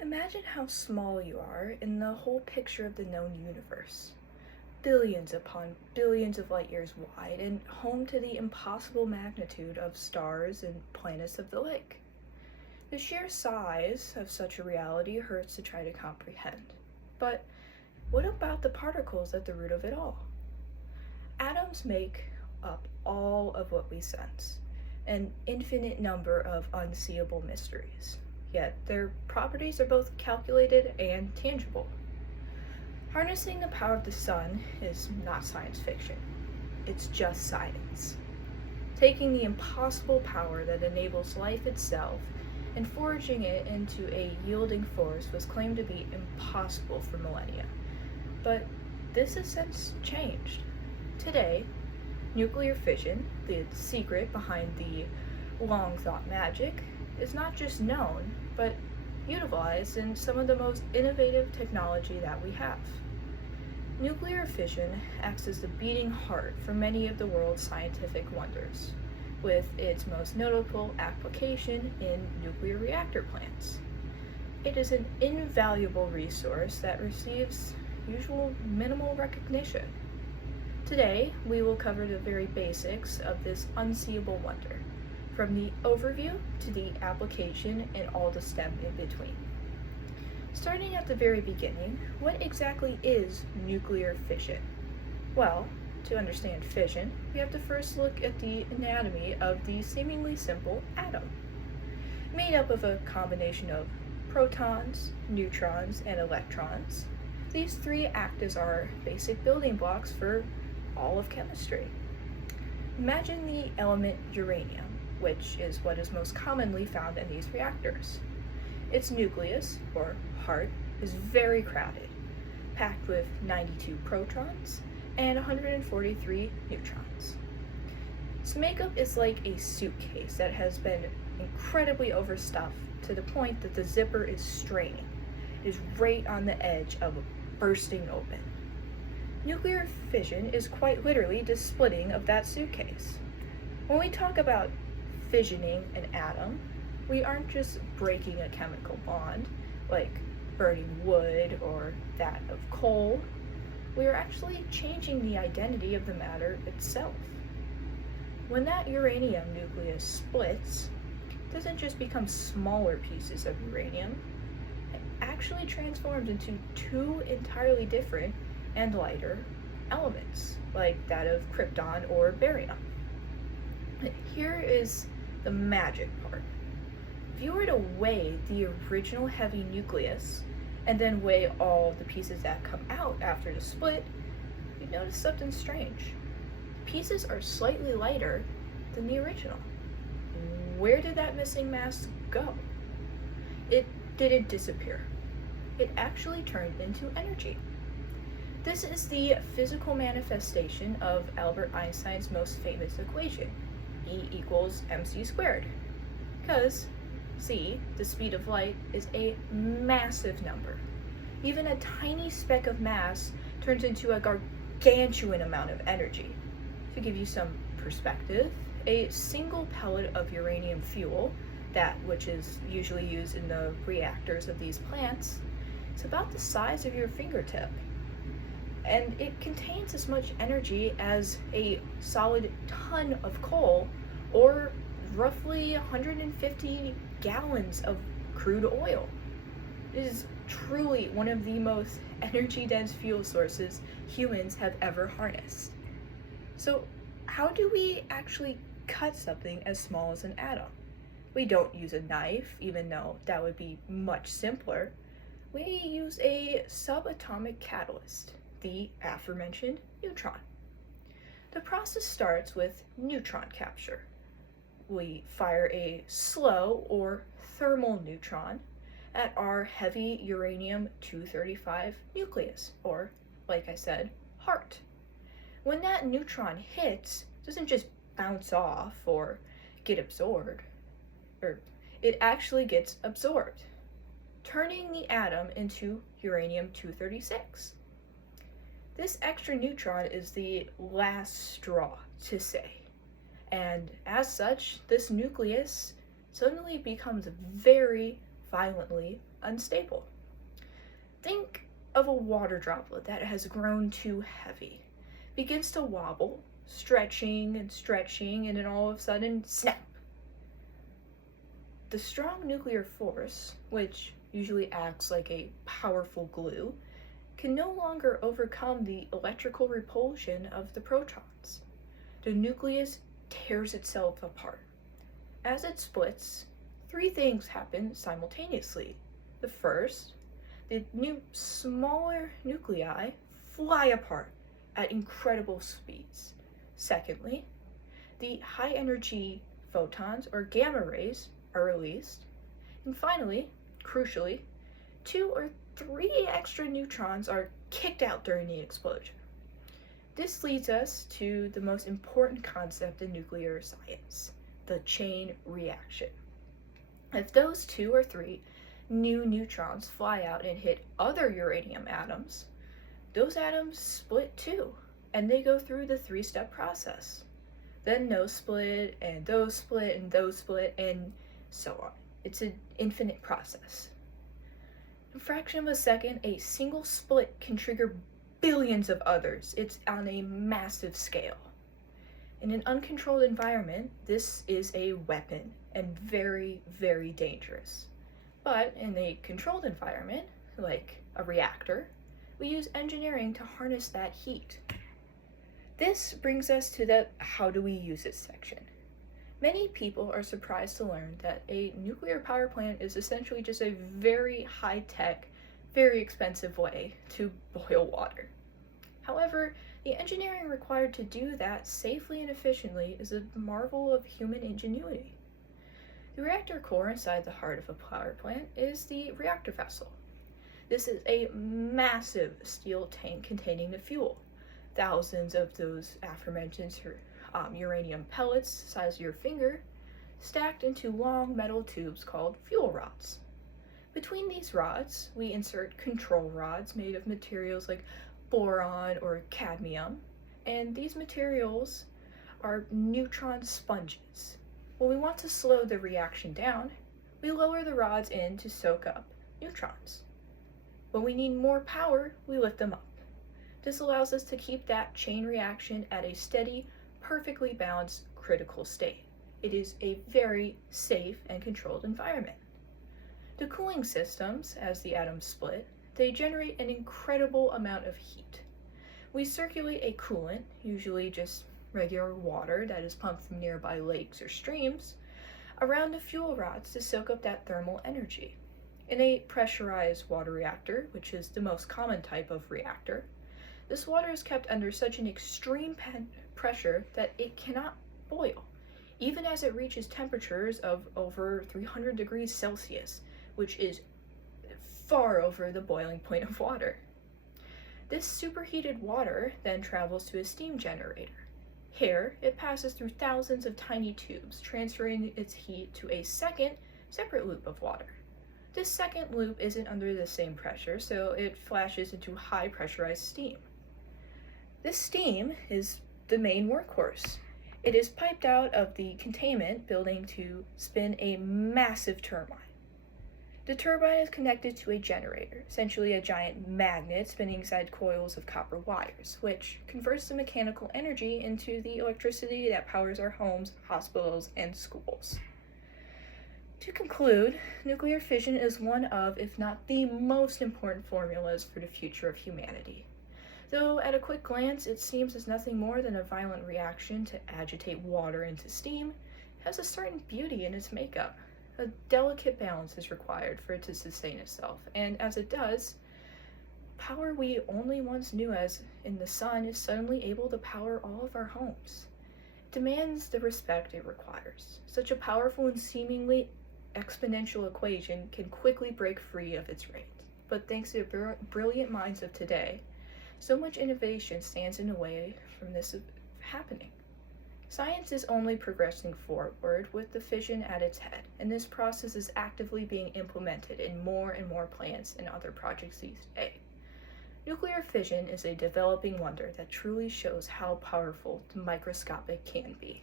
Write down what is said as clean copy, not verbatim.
Imagine how small you are in the whole picture of the known universe. Billions upon billions of light years wide and home to the impossible magnitude of stars and planets of the like. The sheer size of such a reality hurts to try to comprehend. But what about the particles at the root of it all? Atoms make up all of what we sense, an infinite number of unseeable mysteries. Yet their properties are both calculated and tangible. Harnessing the power of the sun is not science fiction, it's just science. Taking the impossible power that enables life itself and forging it into a yielding force was claimed to be impossible for millennia. But this has since changed. Today, nuclear fission, the secret behind the long thought magic, is not just known, but utilized in some of the most innovative technology that we have. Nuclear fission acts as the beating heart for many of the world's scientific wonders, with its most notable application in nuclear reactor plants. It is an invaluable resource that receives usual minimal recognition. Today, we will cover the very basics of this unseeable wonder, from the overview to the application and all the STEM in between. Starting at the very beginning, what exactly is nuclear fission? Well, to understand fission, we have to first look at the anatomy of the seemingly simple atom. Made up of a combination of protons, neutrons, and electrons, these three act as our basic building blocks for all of chemistry. Imagine the element uranium, which is what is most commonly found in these reactors. Its nucleus, or heart, is very crowded, packed with 92 protons and 143 neutrons. Its makeup is like a suitcase that has been incredibly overstuffed to the point that the zipper is straining. It is right on the edge of bursting open. Nuclear fission is quite literally the splitting of that suitcase. When we talk about fissioning an atom, we aren't just breaking a chemical bond, like burning wood or that of coal. We are actually changing the identity of the matter itself. When that uranium nucleus splits, it doesn't just become smaller pieces of uranium, it actually transforms into two entirely different and lighter elements, like that of krypton or barium. Here is the magic part. If you were to weigh the original heavy nucleus and then weigh all the pieces that come out after the split, you'd notice something strange. The pieces are slightly lighter than the original. Where did that missing mass go? It didn't disappear. It actually turned into energy. This is the physical manifestation of Albert Einstein's most famous equation, E equals mc squared. Because c, the speed of light, is a massive number. Even a tiny speck of mass turns into a gargantuan amount of energy. To give you some perspective, a single pellet of uranium fuel, that which is usually used in the reactors of these plants, is about the size of your fingertip. And it contains as much energy as a solid ton of coal, or roughly 150 gallons of crude oil. It is truly one of the most energy-dense fuel sources humans have ever harnessed. So how do we actually cut something as small as an atom? We don't use a knife, even though that would be much simpler. We use a subatomic catalyst, the aforementioned neutron. The process starts with neutron capture. We fire a slow or thermal neutron at our heavy uranium-235 nucleus, or, like I said, heart. When that neutron hits, it doesn't just bounce off or get absorbed, it actually gets absorbed, turning the atom into uranium-236. This extra neutron is the last straw to say, and as such, this nucleus suddenly becomes very, violently unstable. Think of a water droplet that has grown too heavy, begins to wobble, stretching, and then all of a sudden, snap. The strong nuclear force, which usually acts like a powerful glue, can no longer overcome the electrical repulsion of the protons. The nucleus tears itself apart. As it splits, three things happen simultaneously. The first, the new smaller nuclei fly apart at incredible speeds. Secondly, the high energy photons or gamma rays are released. And finally, crucially, 2 or 3 extra neutrons are kicked out during the explosion. This leads us to the most important concept in nuclear science, the chain reaction. If those 2 or 3 new neutrons fly out and hit other uranium atoms, those atoms split too, and they go through the 3-step process. Then those split, and those split, and those split, and so on. It's an infinite process. In a fraction of a second, a single split can trigger billions of others. It's on a massive scale. In an uncontrolled environment, this is a weapon and very, very dangerous. But in a controlled environment, like a reactor, we use engineering to harness that heat. This brings us to the how do we use it section. Many people are surprised to learn that a nuclear power plant is essentially just a very high-tech, very expensive way to boil water. However, the engineering required to do that safely and efficiently is a marvel of human ingenuity. The reactor core inside the heart of a power plant is the reactor vessel. This is a massive steel tank containing the fuel. Thousands of those aforementioned uranium pellets, size of your finger, stacked into long metal tubes called fuel rods. Between these rods, we insert control rods made of materials like boron or cadmium, and these materials are neutron sponges. When we want to slow the reaction down, we lower the rods in to soak up neutrons. When we need more power, we lift them up. This allows us to keep that chain reaction at a steady, perfectly balanced critical state. It is a very safe and controlled environment. The cooling systems, as the atoms split, they generate an incredible amount of heat. We circulate a coolant, usually just regular water that is pumped from nearby lakes or streams, around the fuel rods to soak up that thermal energy. In a pressurized water reactor, which is the most common type of reactor, this water is kept under such an extreme pressure that it cannot boil, even as it reaches temperatures of over 300 degrees Celsius, which is far over the boiling point of water. This superheated water then travels to a steam generator. Here, it passes through thousands of tiny tubes, transferring its heat to a second, separate loop of water. This second loop isn't under the same pressure, so it flashes into high pressurized steam. This steam is the main workhorse. It is piped out of the containment building to spin a massive turbine. The turbine is connected to a generator, essentially a giant magnet spinning inside coils of copper wires, which converts the mechanical energy into the electricity that powers our homes, hospitals, and schools. To conclude, nuclear fission is one of, if not the most important formulas for the future of humanity. Though at a quick glance it seems as nothing more than a violent reaction to agitate water into steam, it has a certain beauty in its makeup. A delicate balance is required for it to sustain itself, and as it does, power we only once knew as in the sun is suddenly able to power all of our homes. It demands the respect it requires. Such a powerful and seemingly exponential equation can quickly break free of its reins. But thanks to the brilliant minds of today, so much innovation stands in the way from this happening. Science is only progressing forward with the fission at its head, and this process is actively being implemented in more and more plants and other projects these days. Nuclear fission is a developing wonder that truly shows how powerful the microscopic can be.